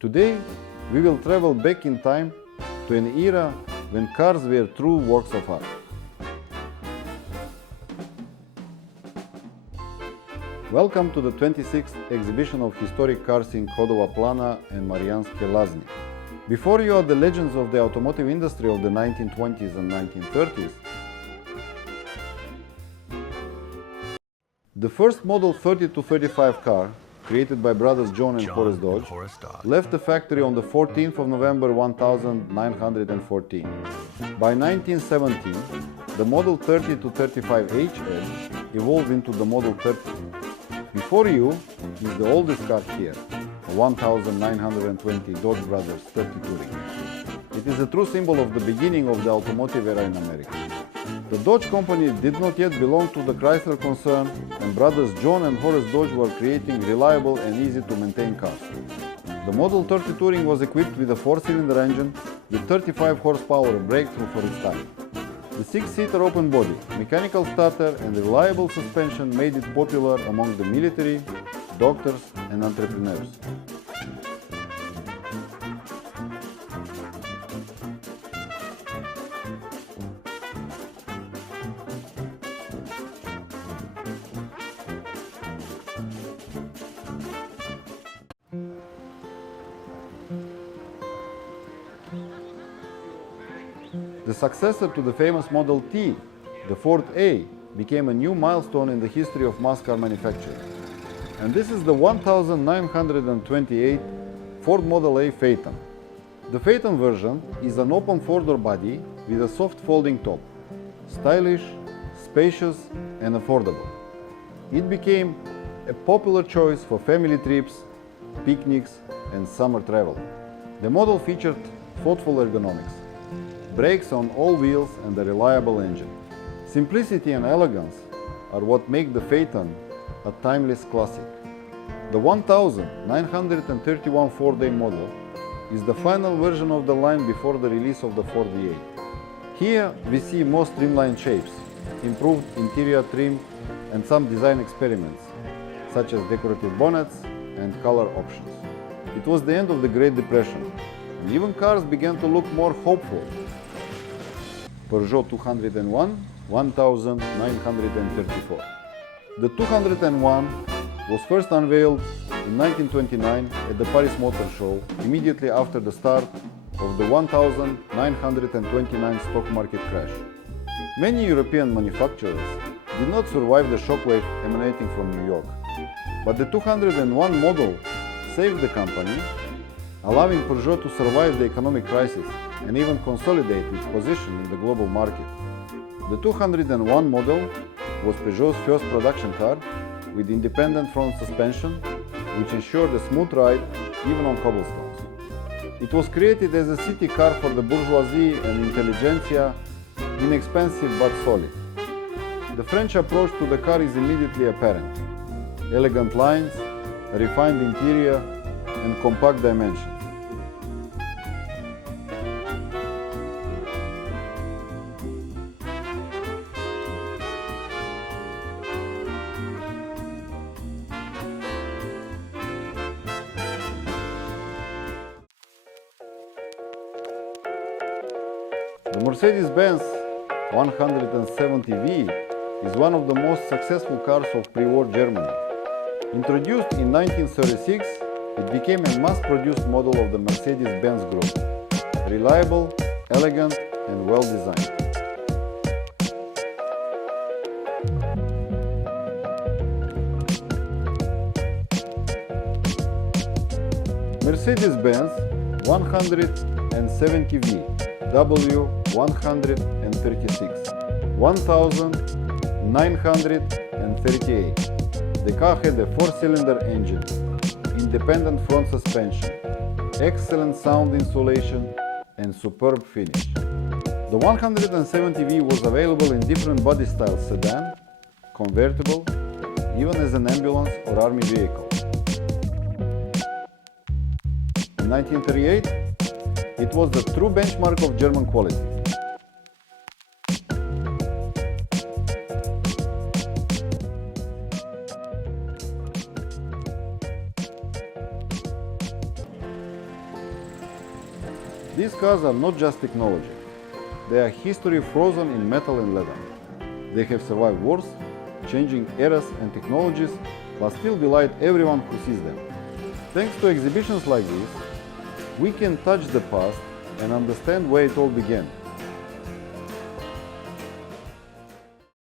Today, we will travel back in time to an era when cars were true works of art. Welcome to the 26th exhibition of historic cars in Shodova, Plana and Mariánské, Lázně. Before you are the legends of the automotive industry of the 1920s and 1930s, the first model 30 to 35 car, created by brothers John and Horace Dodge, left the factory on the 14th of November 1914. By 1917, the Model 30 to 35HS evolved into the Model 30. Before you is the oldest car here, a 1920 Dodge Brothers 30 Touring. It is a true symbol of the beginning of the automotive era in America. The Dodge company did not yet belong to the Chrysler concern, and brothers John and Horace Dodge were creating reliable and easy to maintain cars. The Model 30 Touring was equipped with a 4-cylinder engine with 35 horsepower, a breakthrough for its time. The 6-seater open body, mechanical starter and reliable suspension made it popular among the military, doctors and entrepreneurs. The successor to the famous Model T, the Ford A, became a new milestone in the history of mass car manufacturing. And this is the 1928 Ford Model A Phaeton. The Phaeton version is an open four-door body with a soft folding top, stylish, spacious and affordable. It became a popular choice for family trips, picnics and summer travel. The model featured thoughtful ergonomics, brakes on all wheels and a reliable engine. Simplicity and elegance are what make the Phaeton a timeless classic. The 1931 Ford A model is the final version of the line before the release of the Ford V8. Here we see more streamlined shapes, improved interior trim and some design experiments, such as decorative bonnets and color options. It was the end of the Great Depression, and even cars began to look more hopeful. Peugeot 201, 1934. The 201 was first unveiled in 1929 at the Paris Motor Show, immediately after the start of the 1929 stock market crash. Many European manufacturers did not survive the shockwave emanating from New York, but the 201 model saved the company, allowing Peugeot to survive the economic crisis and even consolidate its position in the global market. The 201 model was Peugeot's first production car with independent front suspension, which ensured a smooth ride even on cobblestones. It was created as a city car for the bourgeoisie and intelligentsia, inexpensive but solid. The French approach to the car is immediately apparent. Elegant lines, a refined interior, and compact dimensions. The Mercedes-Benz 170V is one of the most successful cars of pre-war Germany. Introduced in 1936, it became a mass-produced model of the Mercedes-Benz Group. Reliable, elegant, and well-designed. Mercedes-Benz 170V W136 1938. The car had a 4-cylinder engine, independent front suspension, excellent sound insulation and superb finish. The 170V was available in different body styles: sedan, convertible, even as an ambulance or army vehicle. In 1938, it was the true benchmark of German quality. These cars are not just technology. They are history frozen in metal and leather. They have survived wars, changing eras and technologies, but still delight everyone who sees them. Thanks to exhibitions like this, we can touch the past and understand where it all began.